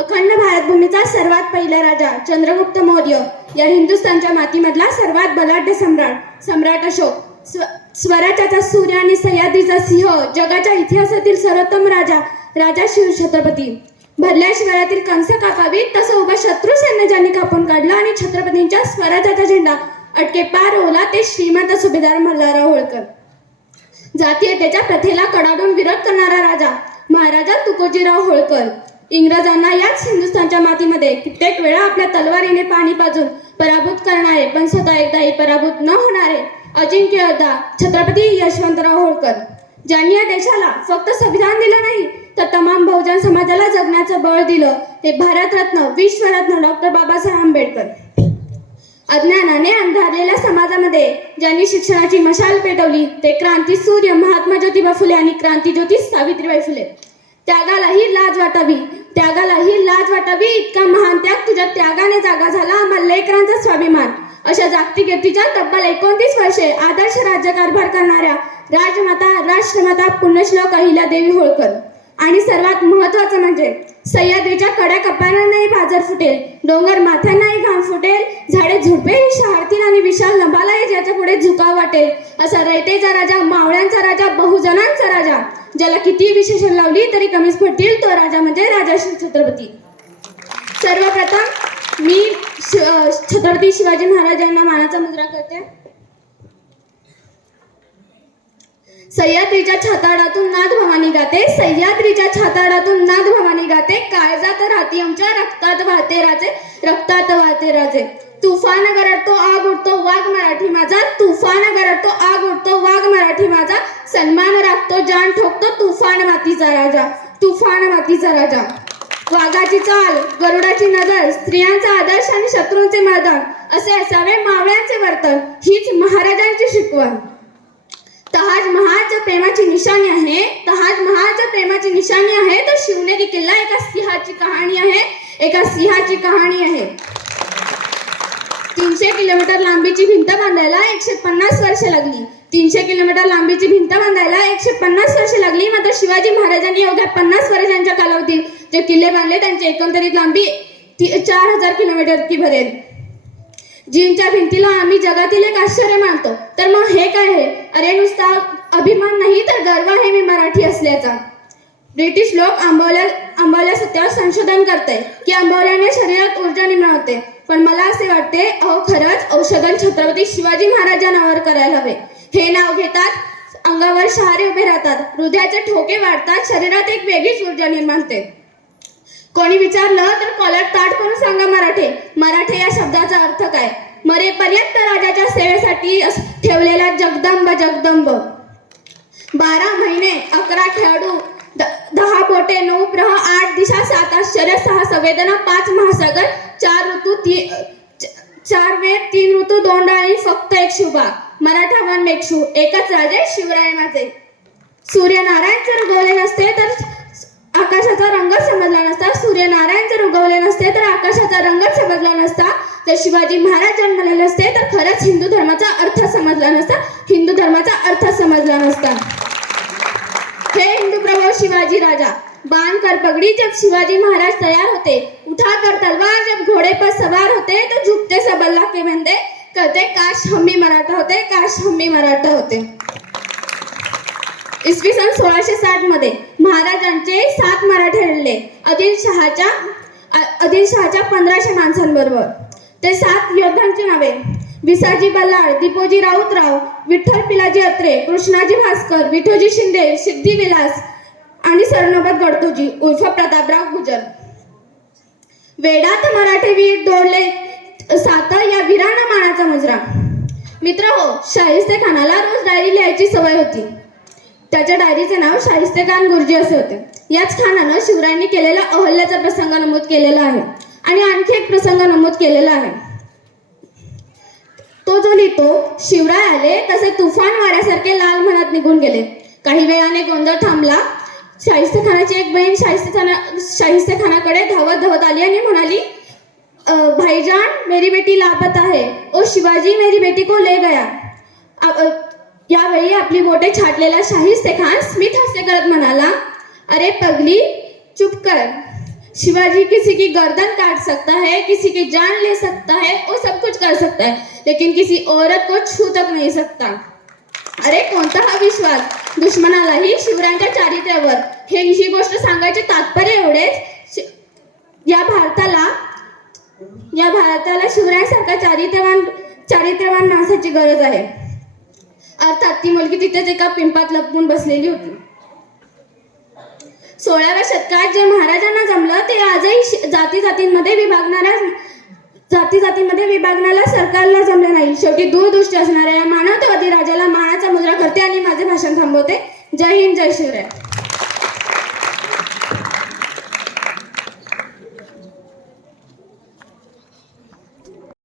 अखंड भारतभूमीचा सर्वात पहिला राजा चंद्रगुप्त मौर्य या हिंदुस्थानच्या मातीमधला सर्वात बलाढ्य सम्राट अशोक, स्वराज्याचा सूर्य आणि सह्याद्रीचा सिंह, जगाच्या इतिहासातील सर्वोत्तम राजा शिव छत्रपती. भरल्या शिवारातील कंस कापावीत तसं उभं शत्रू सैन्य ज्यांनी कापून काढलं आणि छत्रपतींच्या स्वराज्याचा झेंडा अटके पार रोवला ते श्रीमंत सुभेदार मल्हारराव होळकर. जातीयतेच्या प्रथेला कडाडून विरोध करणारा राजा महाराजा तुकोजीराव होळकर. इंग्रजांना याच हिंदुस्थानच्या मातीमध्ये कित्येक वेळा आपल्या तलवारीने पाणी पाजून पराभूत करणारे पण स्वतः एकदाही पराभूत न होणारे अजिंक्य योद्धा छत्रपती यशवंतराव होळकर, ज्यांनी या देशाला फक्त संविधान दिलं नाही तर तमाम बहुजन समाजाला जगण्याचं बळ दिलं, ते भारतरत्न विश्वरत्न डॉक्टर बाबासाहेब आंबेडकर. अज्ञानाने अंधारलेल्या समाजामध्ये ज्यांनी शिक्षणाची मशाल पेटवली ते क्रांती सूर्य महात्मा ज्योतिबा फुले आणि क्रांतीज्योती सावित्रीबाई फुले. त्यागालाही लाज वाटावी इतका महान त्याग तुझ्या त्यागाने जागा झाला आम्हा लेकरांचा स्वाभिमान. अशा जागतिक कीर्तीच्या तब्बल 29 वर्षे आदर्श राज्यकारभार करणाऱ्या राष्ट्रमाता पुण्यश्लोक अहिल्यादेवी होळकर. आणि सर्वात महत्वाचं म्हणजे सह्याद्रीच्या कड्या कपाऱ्यांनाही बाजार फुटेल, डोंगर माथ्यांनाही घाम फुटेल, झाडे झुडपेही शहारतील आणि विशाल नभालाही ज्याच्या पुढे झुकाव वाटेल असा रयतेचा राजा, मावळ्यांचा राजा, बहुजनांचा राजा, ज्याला किती विशेषण लावली तरी कमीच पडतील, तो राजा म्हणजे राजा छत्रपती. सर्वप्रथम मी छत्रपती शिवाजी महाराजांना मानाचा मुजरा करते. सह्याद्रीच्या छाताडातून नाद भवानी गाते, सह्याद्रीच्या छाताडातून नाद भवानी गाते, काळजात राहती आमच्या रक्तात वाहते राजे. तुफान गरजतो आग उडतो वाघ मराठी माझा, तुफान गरजतो आग उडतो वाघ मराठी माझा, सन्मान राखतो जान ठोकतो तुफान मातीचा राजा. वाघाची चाल, गरुडाची नजर, स्त्रियांचा आदर्श आणि शत्रूंचे मर्दन असे असावे मावळ्यांचे वर्तन, हीच महाराजांची शिकवण. ताजमहालच्या प्रेमाची निशाणी आहे तर शिवनेरी किल्ला एका सिंहाची कहाणी आहे. 300 किलोमीटर लांबीची भिंत बांधायला 150 वर्षे लागली. 300 किलोमीटर लांबीची भिंत बांधायला 150 वर्षे लागली. मात्र शिवाजी महाराजांनी अवघ्या 50 वर्षांच्या कालावधीत जे किल्ले बांधले त्यांची एकंदरीत लांबी 4000 किलोमीटर इतकी भरेल. जिनच्या भिंतीला आम्ही जगातील एक आश्चर्य मानतो, तर मग हे काय आहे? अरे नुसता अभिमान नाही तर गर्व आहे मी मराठी असल्याचा. ब्रिटिश लोक आंबवल्या सत्यावर संशोधन करते की आंबवल्याने शरीरात ऊर्जा निर्माण होते, पण मला असे वाटते खरंच औषधन छत्रपती शिवाजी महाराजांच्या नावावर करायला हवे. हे नाव घेतात अंगावर शहारे उभे राहतात, हृदयाचे ठोके वाढतात, शरीरात एक वेगळीच ऊर्जा निर्माण होते. कोणी विचारलं तर कॉलर ताट करून सांगा मराठे या शब्दाचा अर्थ काय? मरेपर्यंत राजाच्या सेवेसाठी ठेवलेला जगदंब. 12 महिने 11 खेळाडू, 10 बोटे, 9 प्रह, 8 दिशा, 7 आश्चर्य, 6 संवेदना, 5 महासागर, 4 ऋतू, 4 वेद, 3 ऋतू, 2 डाळी, फक्त एक शुभा. मराठा वन मेघशू, एकच राजे शिवराय माझे. सूर्यनारायण जर उगवले नसते तर आकाशाचा रंगच समजला नसता. सूर्यनारायण जर उगवले नसते तर आकाशाचा रंगच समजला नसता. जर शिवाजी महाराज जन्मले नसते तर खरंच हिंदू धर्माचा अर्थ समजला नसता. हे हिंदू प्रभू शिवाजी राजा, बाण कर पगड़ी जब शिवाजी महाराज तैयार होते, उठा कर तलवार जब घोड़े पर सवार होते, तो झुकते सब अल्लाह के बंदे, कहते काश हम भी मराठा होते. इसवी सन 1660 मध्ये महाराजांचे 7 मराठे लढले आदिलशहाच्या 1500 माणसांबरोबर. ते 7 योद्ध्यांची नावे: विसाजी बल्लाळ, दीपोजी राऊतराव, विठ्ठल पिलाजी अत्रे, कृष्णाजी भास्कर, विठोजी शिंदे, सिद्धिविलास आणि सरनोबत गडतोजी उर्फ प्रतापराव गुजर. वेडात मराठे वीर दौडले 7 या वीरांना मानाचा मुजरा. मित्रहो, शाहिस्ते खानाला रोज डायरी लिहायची सवय होती. त्याच्या डायरीचे नाव शाहिस्तेखान गुरुजी असे होते. याच खानानं शिवरायांनी केलेला अहल्याचा प्रसंग नमूद केलेला आहे आणि आणखी एक प्रसंग नमूद केलेला आहे. तो जो लिहितो, शिवराय आले तसे तुफान वाऱ्यासारखे लाल म्हणत निघून गेले. काही वेळाने गोंधळ थांबला. शाहिस्तेखानाची एक बहीण शाहिस्तेखानाकडे धावत आली आणि म्हणाली, भाईजान मेरी बेटी लापता है, ओ शिवाजी मेरी बेटी को ले गया. यावेळी आपली बोटे छाटलेला शाहिस्तेखान स्मित हास्य करत म्हणाला, अरे पगली चुप कर, शिवाजी किसी की गर्दन काट सकता है, किसी की जान ले सकता है, वो सब कुछ कर सकता है, लेकिन किसी औरत को छू तक नहीं सकता. अरे कोणता हा विश्वास, दुश्मनालाही शिवरायांच्या चारित्र्यावर. ही गोष्ट सांगायचे तात्पर्य एवढेच, या भारताला शिवरायांसारखा चारित्र्यवान माणसाची गरज आहे. अर्थात ती मुलगी तिथेच एका पिंपात लपवून बसलेली होती. 16व्या शतकात जे महाराजांना जमलं ते आजही जातीजातींमध्ये विभागण्याला सरकारला जमलं नाही. शेवटी दूरदृष्टी असणाऱ्या या मानवतावादी राजाला मानाचा मुजरा करते आणि माझे भाषण थांबवते. जय हिंद, जय शिवराय.